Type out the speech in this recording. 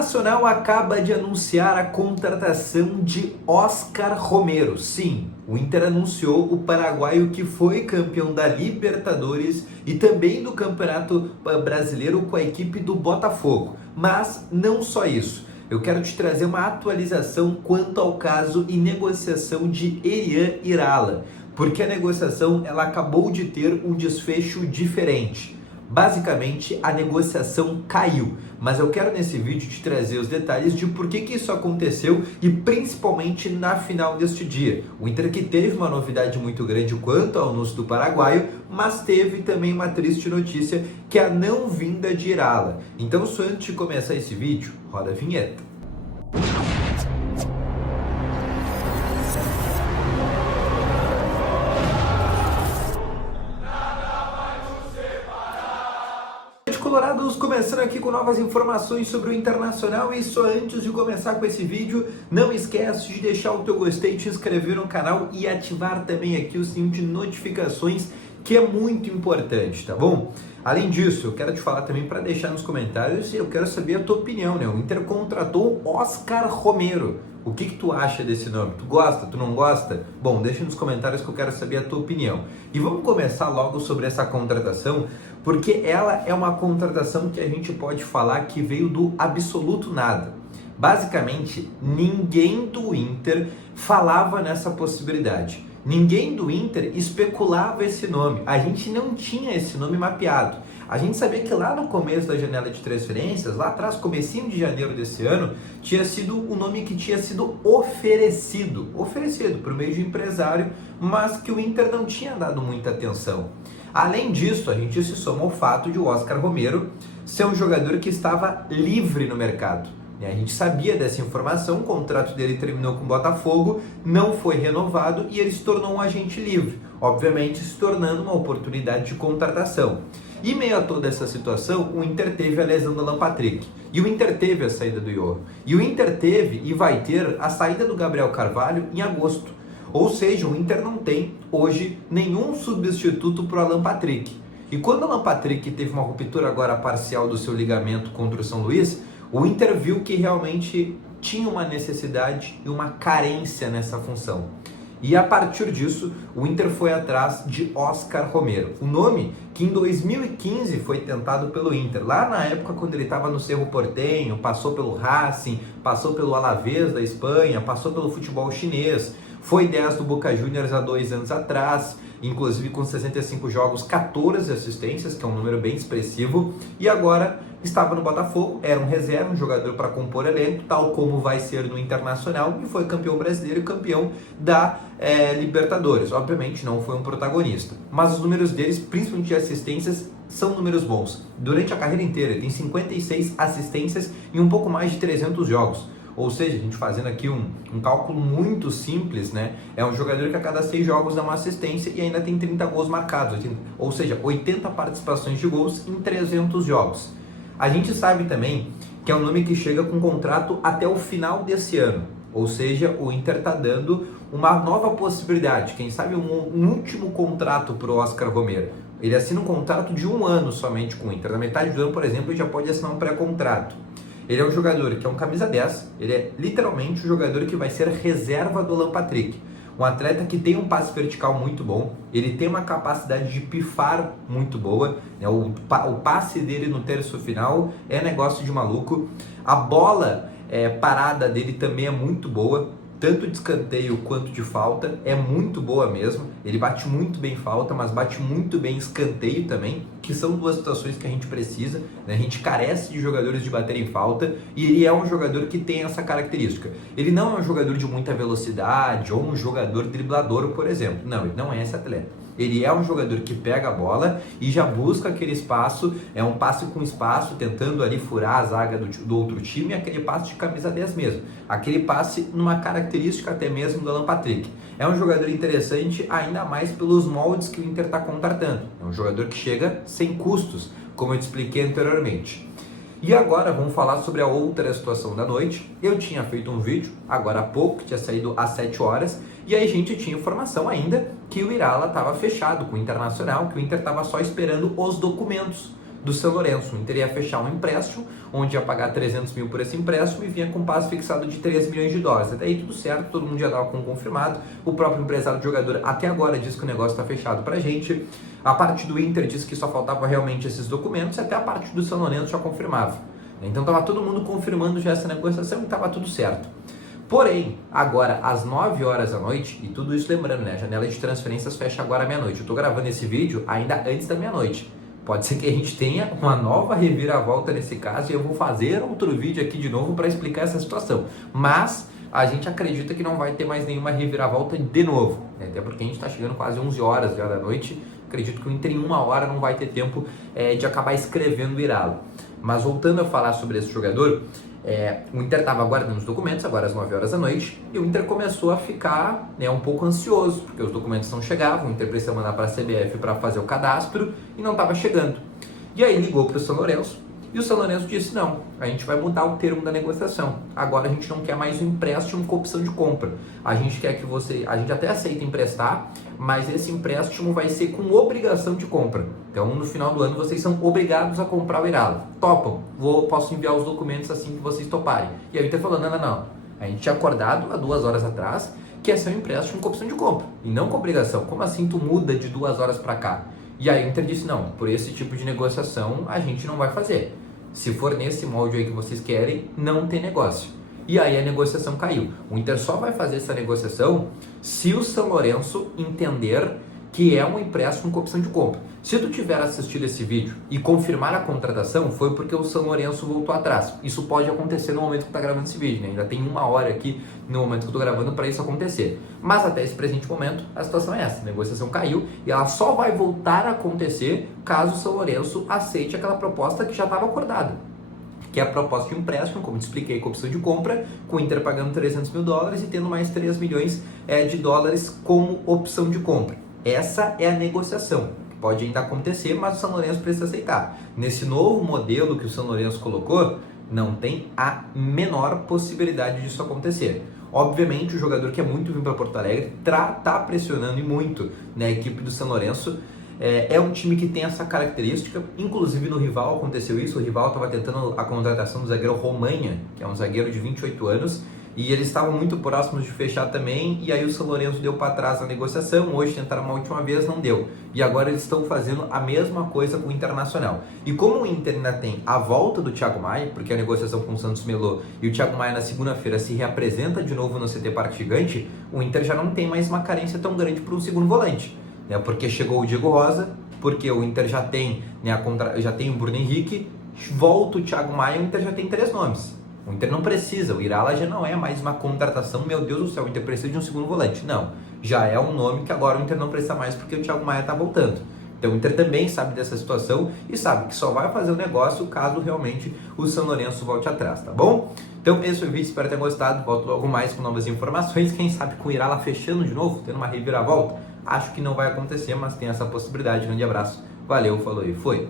Internacional acaba de anunciar a contratação de Oscar Romero. Sim, o Inter anunciou o paraguaio que foi campeão da Libertadores e também do Campeonato Brasileiro com a equipe do Botafogo. Mas não só isso. Eu quero te trazer uma atualização quanto ao caso e negociação de Elian Irala, porque a negociação ela acabou de ter um desfecho diferente. Basicamente, a negociação caiu, mas eu quero nesse vídeo te trazer os detalhes de por que isso aconteceu e principalmente na final deste dia. O Inter que teve uma novidade muito grande quanto ao anúncio do paraguaio, mas teve também uma triste notícia, que é a não vinda de Irala. Então, só antes de começar esse vídeo, roda a vinheta. Colorados, começando aqui com novas informações sobre o Internacional. E só antes de começar com esse vídeo, não esquece de deixar o teu gostei, te inscrever no canal e ativar também aqui o sininho de notificações, que é muito importante, tá bom? Além disso, eu quero te falar também para deixar nos comentários, eu quero saber a tua opinião, né? O Inter contratou Oscar Romero. O que tu acha desse nome? Tu gosta? Tu não gosta? Bom, deixa nos comentários que eu quero saber a tua opinião. E vamos começar logo sobre essa contratação, porque ela é uma contratação que a gente pode falar que veio do absoluto nada. Basicamente, ninguém do Inter falava nessa possibilidade. Ninguém do Inter especulava esse nome. A gente não tinha esse nome mapeado. A gente sabia que lá no começo da janela de transferências, lá atrás, comecinho de janeiro desse ano, tinha sido o nome que tinha sido oferecido por meio de empresário, mas que o Inter não tinha dado muita atenção. Além disso, a gente se soma ao fato de o Oscar Romero ser um jogador que estava livre no mercado. A gente sabia dessa informação, o contrato dele terminou com o Botafogo, não foi renovado e ele se tornou um agente livre, obviamente se tornando uma oportunidade de contratação. E meio a toda essa situação, o Inter teve a lesão do Alan Patrick, e o Inter teve a saída do Johan, e o Inter teve e vai ter a saída do Gabriel Carvalho em agosto. Ou seja, o Inter não tem hoje nenhum substituto para o Alan Patrick. E quando o Alan Patrick teve uma ruptura agora parcial do seu ligamento contra o São Luís, o Inter viu que realmente tinha uma necessidade e uma carência nessa função. E a partir disso, o Inter foi atrás de Oscar Romero. O nome que em 2015 foi tentado pelo Inter. Lá na época, quando ele estava no Cerro Porteño, passou pelo Racing, passou pelo Alavés da Espanha, passou pelo futebol chinês. Foi 10 do Boca Juniors há 2 anos atrás, inclusive com 65 jogos, 14 assistências, que é um número bem expressivo. E agora estava no Botafogo, era um reserva, um jogador para compor elenco, tal como vai ser no Internacional, e foi campeão brasileiro e campeão da Libertadores. Obviamente não foi um protagonista, mas os números deles, principalmente de assistências, são números bons. Durante a carreira inteira, ele tem 56 assistências em um pouco mais de 300 jogos. Ou seja, a gente fazendo aqui um cálculo muito simples, né? É um jogador que a cada 6 jogos dá uma assistência e ainda tem 30 gols marcados. Ou seja, 80 participações de gols em 300 jogos. A gente sabe também que é um nome que chega com contrato até o final desse ano. Ou seja, o Inter está dando uma nova possibilidade. Quem sabe um último contrato para o Oscar Romero. Ele assina um contrato de 1 ano somente com o Inter. Na metade do ano, por exemplo, ele já pode assinar um pré-contrato. Ele é um jogador que é um camisa 10, ele é literalmente o jogador que vai ser reserva do Alan Patrick. Um atleta que tem um passe vertical muito bom, ele tem uma capacidade de pifar muito boa, né? O passe dele no terço final é negócio de maluco. A bola parada dele também é muito boa, tanto de escanteio quanto de falta, é muito boa mesmo. Ele bate muito bem falta, mas bate muito bem escanteio também, que são 2 situações que a gente precisa, né? A gente carece de jogadores de bater em falta, e ele é um jogador que tem essa característica. Ele não é um jogador de muita velocidade, ou um jogador driblador, por exemplo. Não, ele não é esse atleta. Ele é um jogador que pega a bola e já busca aquele espaço, é um passe com espaço, tentando ali furar a zaga do outro time, aquele passe de camisa 10 mesmo. Aquele passe numa característica até mesmo do Alan Patrick. É um jogador interessante, ainda mais pelos moldes que o Inter está contratando. É um jogador que chega sem custos, como eu te expliquei anteriormente. E agora vamos falar sobre a outra situação da noite. Eu tinha feito um vídeo, agora há pouco, que tinha saído às 7 horas, e aí a gente tinha informação ainda que o Irala estava fechado com o Internacional, que o Inter estava só esperando os documentos. do São Lourenço. O Inter ia fechar um empréstimo, onde ia pagar 300 mil por esse empréstimo e vinha com um prazo fixado de 3 milhões de dólares. Até aí tudo certo, todo mundo já dava com confirmado. O próprio empresário do jogador até agora diz que o negócio está fechado pra gente. A parte do Inter diz que só faltava realmente esses documentos, e até a parte do São Lourenço já confirmava. Então estava todo mundo confirmando já essa negociação e estava tudo certo. Porém, agora às 9 horas da noite, e tudo isso lembrando, né? A janela de transferências fecha agora à meia-noite. Eu estou gravando esse vídeo ainda antes da meia-noite. Pode ser que a gente tenha uma nova reviravolta nesse caso e eu vou fazer outro vídeo aqui de novo para explicar essa situação. Mas a gente acredita que não vai ter mais nenhuma reviravolta de novo, né? Até porque a gente está chegando quase 11 horas já da noite. Acredito que o Inter em uma hora não vai ter tempo de acabar escrevendo o Iralo. Mas voltando a falar sobre esse jogador, o Inter estava aguardando os documentos, agora às 9 horas da noite, e o Inter começou a ficar um pouco ansioso, porque os documentos não chegavam, o Inter precisava mandar para a CBF para fazer o cadastro e não estava chegando. E aí ligou para o São Lourenço, e o São Lourenço disse, não, a gente vai mudar o termo da negociação, agora a gente não quer mais um empréstimo com opção de compra, a gente quer que a gente até aceita emprestar, mas esse empréstimo vai ser com obrigação de compra. Então no final do ano vocês são obrigados a comprar o Iralo. Topam, posso enviar os documentos assim que vocês toparem. E aí o Inter falou, não, a gente tinha acordado há 2 horas atrás que ia ser um empréstimo com opção de compra, e não com obrigação. Como assim tu muda de 2 horas para cá? E aí o Inter disse, não, por esse tipo de negociação a gente não vai fazer. Se for nesse molde aí que vocês querem, não tem negócio. E aí a negociação caiu. O Inter só vai fazer essa negociação se o São Lourenço entender que é um empréstimo com opção de compra. Se tu tiver assistido esse vídeo e confirmar a contratação, foi porque o São Lourenço voltou atrás. Isso pode acontecer no momento que tu tá gravando esse vídeo, né? Ainda tem 1 hora aqui no momento que eu tô gravando para isso acontecer. Mas até esse presente momento, a situação é essa. A negociação caiu e ela só vai voltar a acontecer caso o São Lourenço aceite aquela proposta que já estava acordada, que é a proposta de empréstimo, como te expliquei, com opção de compra, com o Inter pagando 300 mil dólares e tendo mais 3 milhões de dólares como opção de compra. Essa é a negociação. Pode ainda acontecer, mas o São Lourenço precisa aceitar. Nesse novo modelo que o São Lourenço colocou, não tem a menor possibilidade disso acontecer. Obviamente, o jogador que é muito vir para Porto Alegre está pressionando e muito, né, a equipe do São Lourenço. É um time que tem essa característica, inclusive no rival aconteceu isso. O rival estava tentando a contratação do zagueiro Romanha, que é um zagueiro de 28 anos, e eles estavam muito próximos de fechar também, e aí o São Lourenço deu para trás na negociação. Hoje tentaram uma última vez, não deu, e agora eles estão fazendo a mesma coisa com o Internacional. E como o Inter ainda tem a volta do Thiago Maia, porque a negociação com o Santos melou, e o Thiago Maia na segunda-feira se reapresenta de novo no CT Parque Gigante, o Inter já não tem mais uma carência tão grande para um segundo volante, né? Porque chegou o Diego Rosa, porque o Inter já tem, né, já tem o Bruno Henrique, volta o Thiago Maia, o Inter já tem 3 nomes. O Inter não precisa, o Irala já não é mais uma contratação, meu Deus do céu, o Inter precisa de um segundo volante. Não, já é um nome que agora o Inter não precisa mais porque o Thiago Maia está voltando. Então o Inter também sabe dessa situação e sabe que só vai fazer o negócio caso realmente o São Lourenço volte atrás, tá bom? Então esse foi o vídeo, espero ter gostado, volto logo mais com novas informações, quem sabe com o Irala fechando de novo, tendo uma reviravolta. Acho que não vai acontecer, mas tem essa possibilidade. Grande abraço, valeu, falou e foi!